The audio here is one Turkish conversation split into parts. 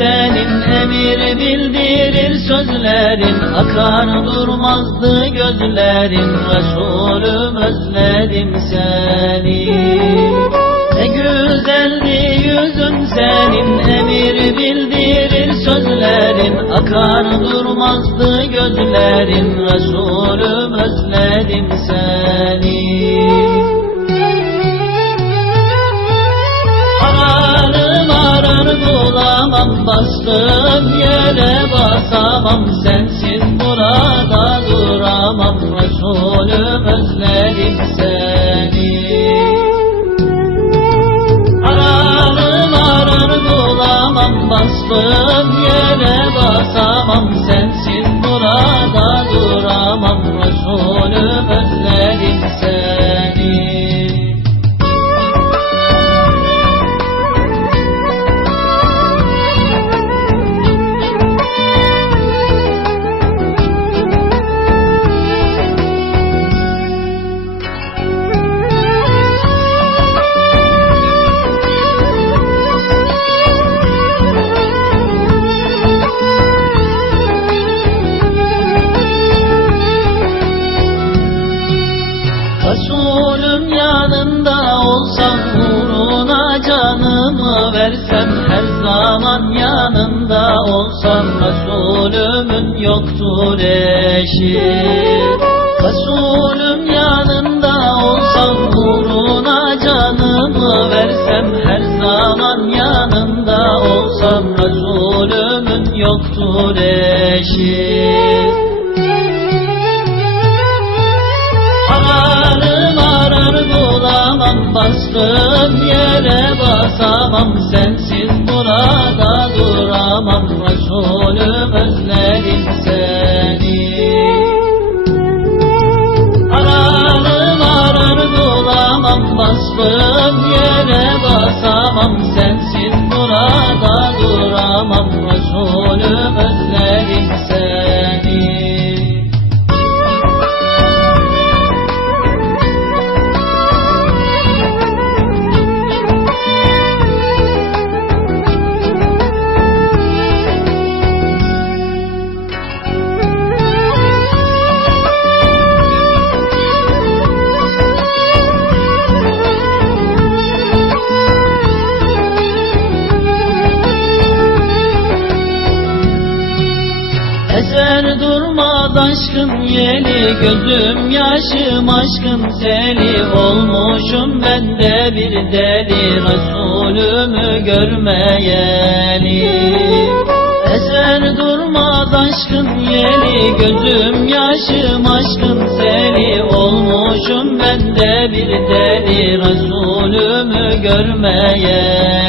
Emir bildirir sözlerin Akar durmazdı gözlerin Resulüm özledim seni. Ne güzeldi yüzün senin Emir bildirir sözlerin Akar durmazdı gözlerin Resulüm özledim seni yere basamam Sensiz Resulüm yanında olsam uğruna canımı versem Her zaman yanında olsam Resulümün yoktur eşi. Resulüm yanında olsam uğruna canımı versem Her zaman yanında olsam Resulümün yoktur eşi bastığım yere basamam Sensiz burada duramam. Resulüm özledim seni. Ararım arar bulamam bastığım yere basamam. Sensiz durmaz aşkın yeli Gözüm yaşım aşkın seli Olmuşum. Ben de bir deli Resulümü görmeyeli. Eser durmaz aşkın yeli Gözüm yaşım aşkın seli Olmuşum. Ben de bir deli Resulümü görmeyeli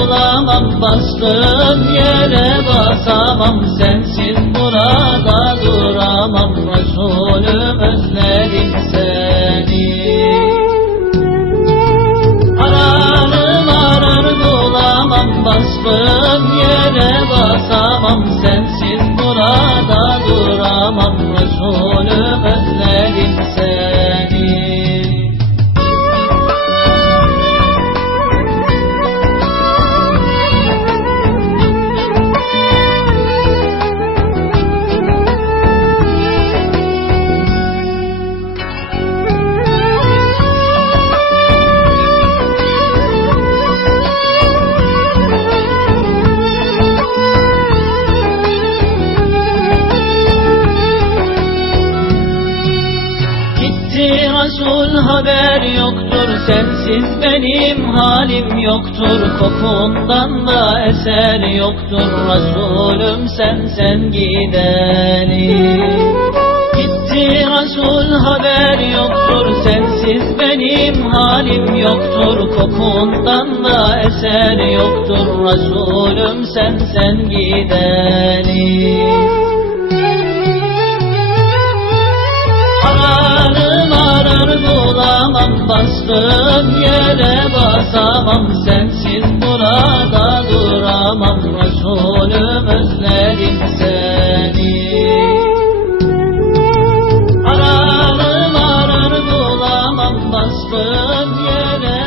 arar bulamam bastığım yere basamam. Sensiz burada duramam. Resulüm özledim seni. Ararım arar bulamam. Bastığım yere basamam. Sensiz Resul haber yoktur. Sensiz benim halim yoktur. Kokundan da eser yoktur. Resulüm sen sen gideni. Gitti Resul haber yoktur. Sensiz benim halim yoktur. Kokundan da eser yoktur. Resulüm sen sen gideni bulamam Bastığım yere basamam. Sensiz burada duramam Resulüm özledim seni. Ararım arar bulamam Bastığım yere